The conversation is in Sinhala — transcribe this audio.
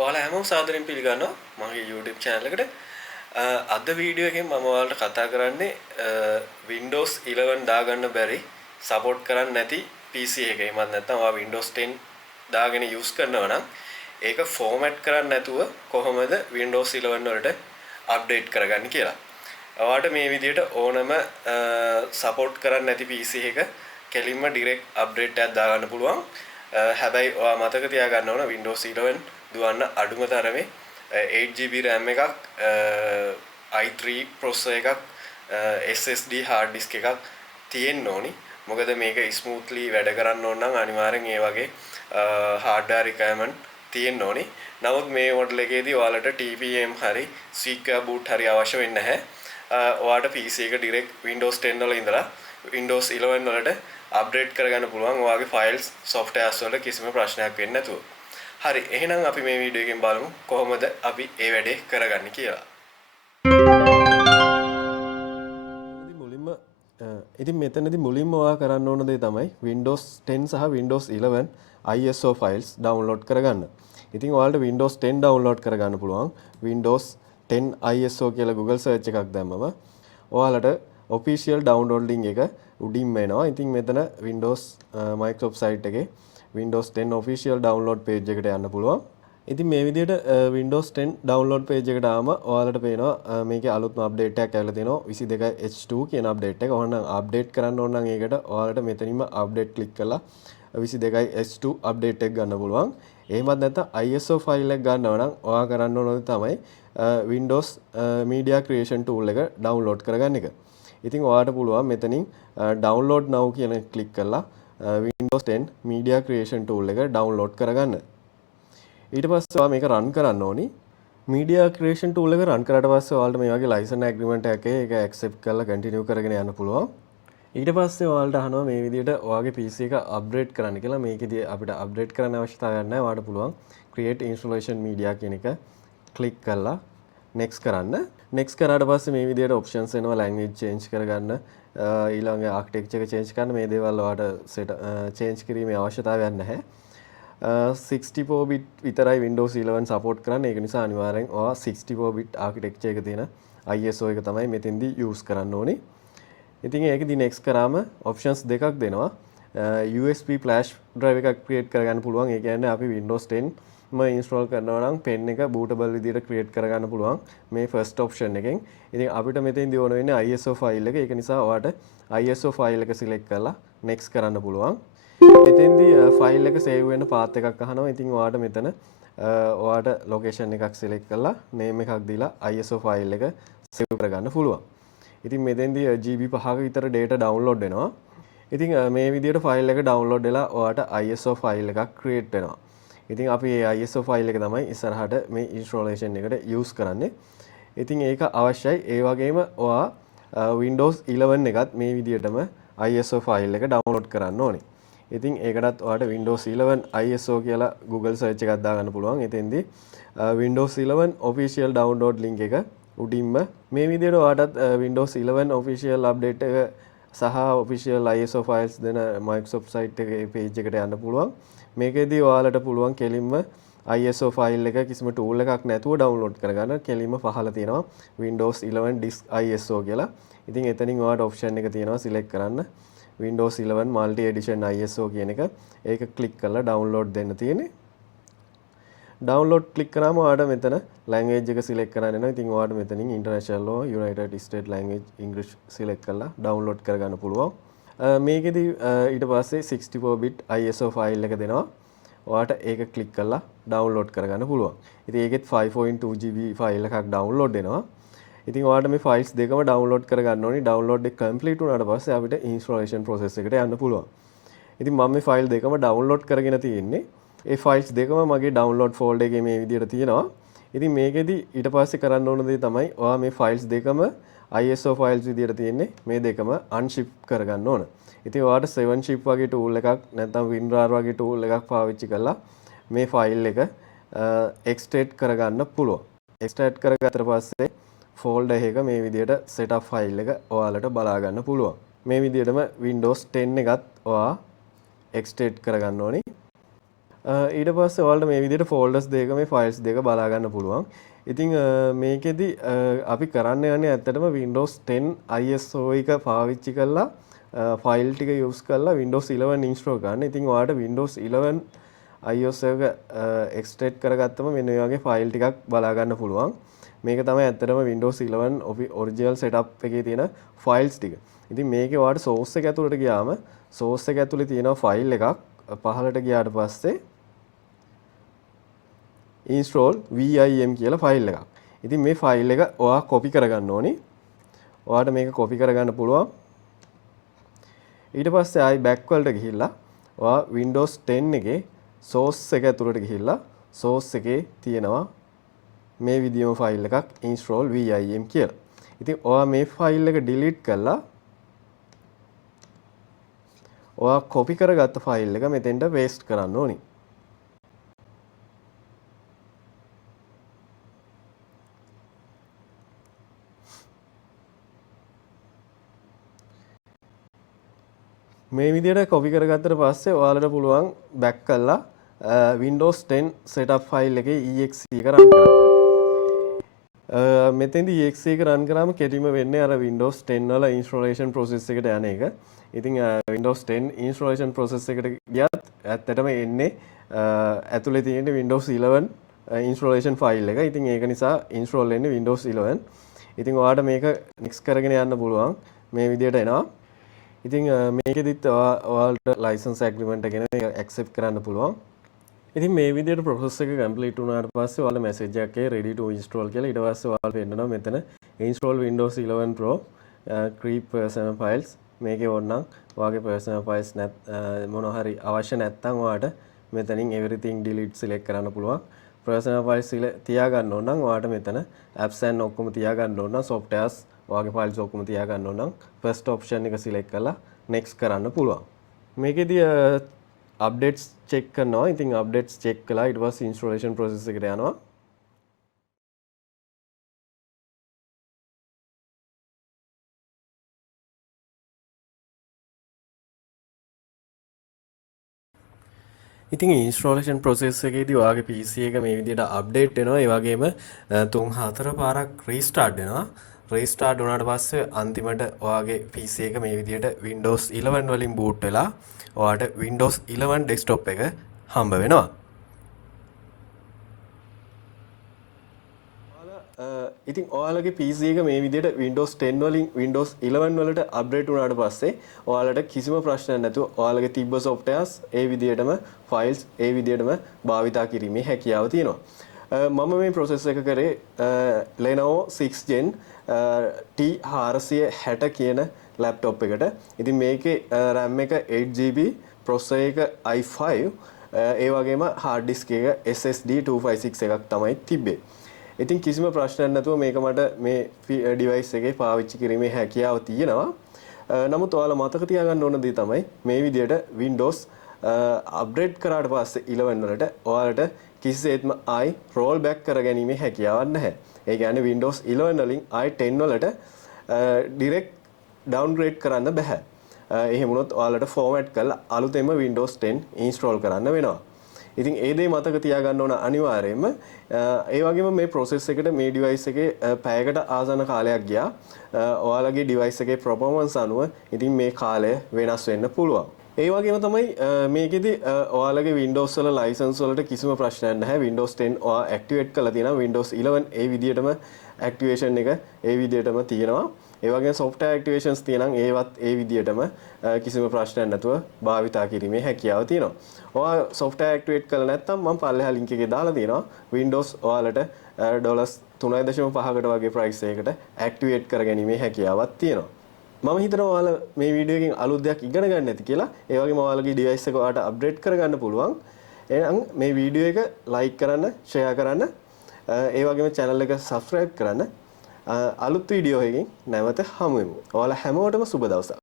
ඔයාලා හැමෝම සාදරයෙන් පිළිගන්නවා මගේ YouTube channel එකට. අද වීඩියෝ එකෙන් මම ඔයාලට කතා කරන්නේ Windows 11 දාගන්න බැරි support කරන්නේ නැති PC එක. එහෙමත් නැත්නම් ඔයා Windows 10 දාගෙන use කරනවා නම් ඒක format කරන්නේ නැතුව කොහොමද Windows 11 වලට update කරගන්නේ කියලා. ඔයාලට මේ විදිහට ඕනම support කරන්නේ නැති PC එක කෙලින්ම direct update එකක් දාගන්න පුළුවන්. හැබැයි ඔයා මතක තියාගන්න ඕන Windows 11 දුවන්න අඩුම තරමේ 8GB RAM එකක් i3 processor එකක් SSD hard disk එකක් තියෙන්න ඕනි. මොකද මේක smoothly වැඩ කරන්න ඕන නම් අනිවාර්යෙන් ඒ වගේ hardware requirement තියෙන්න ඕනි. නමුත් මේ model එකේදී ඔයාලට TPM හරි secure boot හරි අවශ්‍ය වෙන්නේ නැහැ. ඔයාලට PC එක direct Windows 10 වල ඉඳලා Windows 11 වලට අප්ඩේට් කරගන්න පුළුවන් ඔයාගේ ෆයිල්ස් softwares වල කිසිම ප්‍රශ්නයක් වෙන්නේ නැතුව. හරි එහෙනම් අපි මේ වීඩියෝ එකෙන් බලමු කොහොමද අපි ඒ වැඩේ කරගන්නේ කියලා. ඉතින් මෙතනදී මුලින්ම ඔයා කරන්න ඕන දේ තමයි Windows 10 සහ Windows 11 ISO files download කරගන්න. ඉතින් ඔයාලට Windows 10 download කරගන්න පුළුවන්. Windows 10 ISO කියලා Google search එකක් දැම්මම ඔයාලට official download link එක උඩින්ම එනවා. ඉතින් මෙතන Windows Microsoft site එකේ Windows 10 official download page එකට යන්න පුළුවන්. ඉතින් මේ විදිහට Windows 10 download page එකට ආවම ඔයාලට පේනවා මේකේ අලුත්ම update එකක් ඇවිල්ලා තියෙනවා 22H2 කියන update එක. ඕනනම් update කරන්න ඕන නම් ඒකට ඔයාලට මෙතනින්ම update click කරලා 22H2 update එක ගන්න පුළුවන්. එහෙමත් නැත්නම් ISO file එක ගන්නව නම් ඔයා කරන්න ඕන තමයි Windows Media Creation tool එක download කරගන්න එක. ඉතින් ඔයාලට පුළුවන් මෙතනින් download now කියන click කරලා Windows 10 Media Creation tool එක download කරගන්න. ඊට පස්සේ ඔයා මේක run කරන්න ඕනි. Media Creation tool එක run කරාට පස්සේ ඔයාලට මේ වගේ license agreement එකක් ඒක accept කරලා continue කරගෙන යන්න පුළුවන්. ඊට පස්සේ ඔයාලට අහනවා මේ විදිහට ඔයාගේ PC එක upgrade කරන්න කියලා. මේකෙදී අපිට upgrade කරන්න අවශ්‍යතාවයක් නැහැ. ඔයාලට පුළුවන් create installation media කියන එක click කරලා next කරන්න. next කරාට පස්සේ මේ විදිහට options එනවා language change කරගන්න. ඊළඟ architecture එක change කරන්න මේ දේවල් ඔයාලට change කිරීමේ අවශ්‍යතාවයක් නැහැ. 64 bit විතරයි Windows 11 support කරන්නේ. ඒක නිසා අනිවාර්යෙන් ඔයා 64 bit architecture එක තියෙන ISO එක තමයි මෙතෙන්දී use කරන්න ඕනේ. ඉතින් ඒකෙදි next කරාම options දෙකක් දෙනවා. USB flash drive එකක් create කරගන්න පුළුවන්. ඒ කියන්නේ අපි Windows 10 install කරනවා නම් pen එක bootable විදිහට create කරගන්න පුළුවන් මේ first option එකෙන්. ඉතින් අපිට මෙතෙන්දී ඕන වෙන්නේ ISO file එක. ඒක නිසා ඔයාලට ISO file එක select කරලා next කරන්න පුළුවන්. මෙතෙන්දී file එක save වෙන path එකක් අහනවා. ඉතින් ඔයාලට මෙතන ඔයාලට location එකක් select කරලා name එකක් දීලා ISO file එක save කරගන්න පුළුවන්. ඉතින් මෙතෙන්දී GB 5ක විතර data download වෙනවා. ඉතින් මේ විදිහට file එක download වෙලා ඔයාලට ISO file එකක් create වෙනවා. ඉතින් අපි මේ ISO file එක තමයි ඉස්සරහට මේ installation එකට use කරන්නේ. ඉතින් ඒක අවශ්‍යයි. ඒ වගේම ඔයා Windows 11 එකත් මේ විදිහටම ISO file එක download කරන්න ඕනේ. ඉතින් ඒකටත් ඔයාලට Windows 11 ISO කියලා Google search එකක් දාගන්න පුළුවන්. එතෙන්දී Windows 11 official download link එක උඩින්ම මේ විදිහට ඔයාලට Windows 11 official update එක සහ official ISO files දෙන Microsoft site එකේ page එකට යන්න පුළුවන්. මේකෙදී ඔයාලට පුළුවන් කෙලින්ම ISO file එක කිසිම tool එකක් නැතුව download කරගන්න. කෙලින්ම පහළ තියෙනවා Windows 11 disk ISO කියලා. ඉතින් එතනින් ඔයාලට option එක තියෙනවා select කරන්න. Windows 11 multi edition ISO කියන එක. ඒක click කරලා download දෙන්න තියෙන්නේ. download click කරාම ඔයාලට මෙතන language එක select කරන්න එනවා. ඉතින් ඔයාලට මෙතනින් international law United States language English select කරලා download කරගන්න පුළුවන්. මේකෙදි ඊට පස්සේ 64 bit ISO file එක දෙනවා. ඔයාලට ඒක click කරලා download කරගන්න පුළුවන්. ඉතින් ඒකෙත් 5.2 GB file එකක් download වෙනවා. ඉතින් ඔයාලට මේ files දෙකම download කරගන්න ඕනි. download එක complete වුණාට පස්සේ අපිට installation process එකට යන්න පුළුවන්. ඉතින් මම මේ file දෙකම download කරගෙන තියෙන්නේ. ඒ files දෙකම මගේ download folder එකේ මේ විදිහට තියෙනවා. ඉතින් මේකෙදි ඊට පස්සේ කරන්න ඕන දේ තමයි ඔයා මේ files දෙකම ISO files විදිහට තියෙන්නේ. මේ දෙකම unship කරගන්න ඕන. ඉතින් ඔයාලට 7-ship වගේ tool එකක් නැත්නම් WinRAR වගේ tool එකක් පාවිච්චි කරලා මේ file එක extract කරගන්න පුළුවන්. extract කරගත්තට පස්සේ folder එක මේ විදිහට setup file එක ඔයාලට බලා ගන්න පුළුවන්. මේ විදිහටම Windows 10 එකත් ඔයා extract කරගන්න ඕනේ. ඊට පස්සේ ඔයාලට මේ විදිහට ෆෝල්ඩර්ස් දෙක මේ ෆයිල්ස් දෙක බලා ගන්න පුළුවන්. ඉතින් මේකෙදි අපි කරන්න යන්නේ ඇත්තටම Windows 10 ISO එක පාවිච්චි කරලා ෆයිල් ටික යූස් කරලා Windows 11 ඉන්ස්ටෝල් කරන්න. ඉතින් ඔයාලට Windows 11 iOS එක එක්ස්ට්‍රැක්ට් කරගත්තම මෙන්න මේ වගේ ෆයිල් ටිකක් බලා ගන්න පුළුවන්. මේක තමයි ඇත්තටම Windows 11 ඔරිජිනල් සෙටප් එකේ තියෙන ෆයිල්ස් ටික. ඉතින් මේකේ ඔයාලට සෝස් එක ඇතුළට ගියාම සෝස් එක ඇතුලේ තියෙන ෆයිල් එකක් පහළට ගියාට පස්සේ install vim කියලා ෆයිල් එකක්. ඉතින් මේ ෆයිල් එක ඔයා කොපි කරගන්න ඕනි. ඔයාට මේක කොපි කරගන්න පුළුවන්. ඊට පස්සේ ආයි back වලට ගිහිල්ලා ඔයා Windows 10 එකේ source එක ඇතුළට ගිහිල්ලා source එකේ තියෙනවා මේ විදිහම ෆයිල් එකක් install vim කියලා. ඉතින් ඔයා මේ ෆයිල් එක delete කරලා ඔයා කොපි කරගත්ත ෆයිල් එක මෙතෙන්ට paste කරන්න ඕනි. මේ විදිහට කොපි කරගත්තට පස්සේ ඔයාලට පුළුවන් back කරලා Windows 10 setup file එකේ exe එක run කරන්න. මෙතෙන්දී exe එක run කරාම කෙටිම වෙන්නේ අර Windows 10 වල installation process එකට යන එක. ඉතින් Windows 10 installation process එකට ගියත් ඇත්තටම එන්නේ ඇතුලේ තියෙන Windows 11 installation file එක. ඉතින් ඒක නිසා install වෙන්නේ Windows 11. ඉතින් ඔයාලට මේක next කරගෙන යන්න පුළුවන්. මේ විදිහට එනවා. ඉතින් මේකෙදිත් ඔයාලට license agreement එක ගැන accept කරන්න පුළුවන්. ඉතින් මේ විදිහට process එක complete වුණාට පස්සේ ඔයාලට message එකක් එයි ready to install කියලා. ඊට පස්සේ ඔයාලට පෙන්නනවා මෙතන install Windows 11 Pro creep personal files. මේකේ ඕනනම් ඔයාගේ personal files මොනවා හරි අවශ්‍ය නැත්නම් ඔයාලට මෙතනින් everything delete select කරන්න පුළුවන්. personal files තියාගන්න ඕන නම් ඔයාලට මෙතන apps and ඔක්කොම තියාගන්න ඕන නම් softwares ඔයාගේ files ඔක්කොම තියාගන්න ඕන නම් first option එක select කරලා next කරන්න පුළුවන්. මේකෙදී updates check කරනවා. ඉතින් updates check කළා ඊට පස්සේ installation process එකට යනවා. ඉතින් ඉන්ස්ටෝලේෂන් process එකේදී ඔයාගේ PC එක මේ විදිහට අප්ඩේට් වෙනවා. ඒ වගේම 3-4 පාරක් රීස්ටාර්ට් වෙනවා. රීස්ටාර්ට් වුණාට පස්සේ අන්තිමට ඔයාගේ PC එක මේ විදිහට Windows 11 වලින් boot වෙලා ඔයාට Windows 11 desktop එක හම්බ වෙනවා. ඉතින් ඔයාලගේ PC එක මේ විදිහට Windows 10 වලින් Windows 11 වලට අප්ඩේට් වුණාට පස්සේ ඔයාලට කිසිම ප්‍රශ්නයක් නැතුව ඔයාලගේ තිබ්බ softwares ඒ විදිහටම files ඒ විදිහටම භාවිතා කිරීමේ හැකියාව තියෙනවා. මම මේ process එක කරේ Lenovo 6 Gen T460 කියන laptop එකට. ඉතින් මේකේ RAM එක 8GB, processor එක i5, ඒ වගේම hard disk එක SSD 256 එකක් තමයි තිබ්බේ. ඉතින් කිසිම ප්‍රශ්නයක් නැතුව මේක මට මේ device එකේ පාවිච්චි කිරීමේ හැකියාව තියෙනවා. නමුත් ඔයාලා මතක තියාගන්න ඕන දේ තමයි මේ විදිහට Windows අප්ඩේට් කරාට පස්සේ 11 වලට ඔයාලට කිසිසේත්ම ආයි roll back කරගැනීමේ හැකියාවක් නැහැ. ඒ කියන්නේ Windows 11 වලින් ආයි 10 වලට direct downgrade කරන්න බෑ. එහෙම වුණොත් ඔයාලට format කරලා අලුතෙන්ම Windows 10 install කරන්න වෙනවා. ඉතින් ඒ දේ මතක තියාගන්න ඕන අනිවාර්යයෙන්ම. ඒ වගේම මේ process එකට මේ device එකේ පැයකට ආසන්න කාලයක් ගියා. ඔයාලගේ device එකේ performance අනුව ඉතින් මේ කාලය වෙනස් වෙන්න පුළුවන්. ඒ වගේම තමයි මේකෙදි ඔයාලගේ Windows වල license වලට කිසිම ප්‍රශ්නයක් නැහැ. Windows 10 ඔයා activate කරලා තියෙනවා. Windows 11 ඒ විදිහටම activation එක ඒ විදිහටම තියෙනවා. ඒ වගේම software activations තියෙනම් ඒවත් ඒ විදිහටම කිසිම ප්‍රශ්නයක් නැතුව භාවිතා කිරීමේ හැකියාව තියෙනවා. ඔයා software activate කරලා නැත්නම් මම පල්ලෙහා link එකේ දාලා තියෙනවා. Windows ඔයාලට $3.5කට වගේ price එකකට activate කරගැනීමේ හැකියාවක් තියෙනවා. මම හිතනවා ඔයාලා මේ වීඩියෝ එකෙන් අලුත් දෙයක් ඉගෙන ගන්න ඇති කියලා. ඒ වගේම ඔයාලගේ device එක ඔයාලට update කරගන්න පුළුවන්. එහෙනම් මේ වීඩියෝ එක like කරන්න, share කරන්න, ඒ වගේම channel එක subscribe කරන්න. අලුත් වීඩියෝ එකකින් නැවත හමු වෙමු. ඔයාලා හැමෝටම සුබ දවසක්.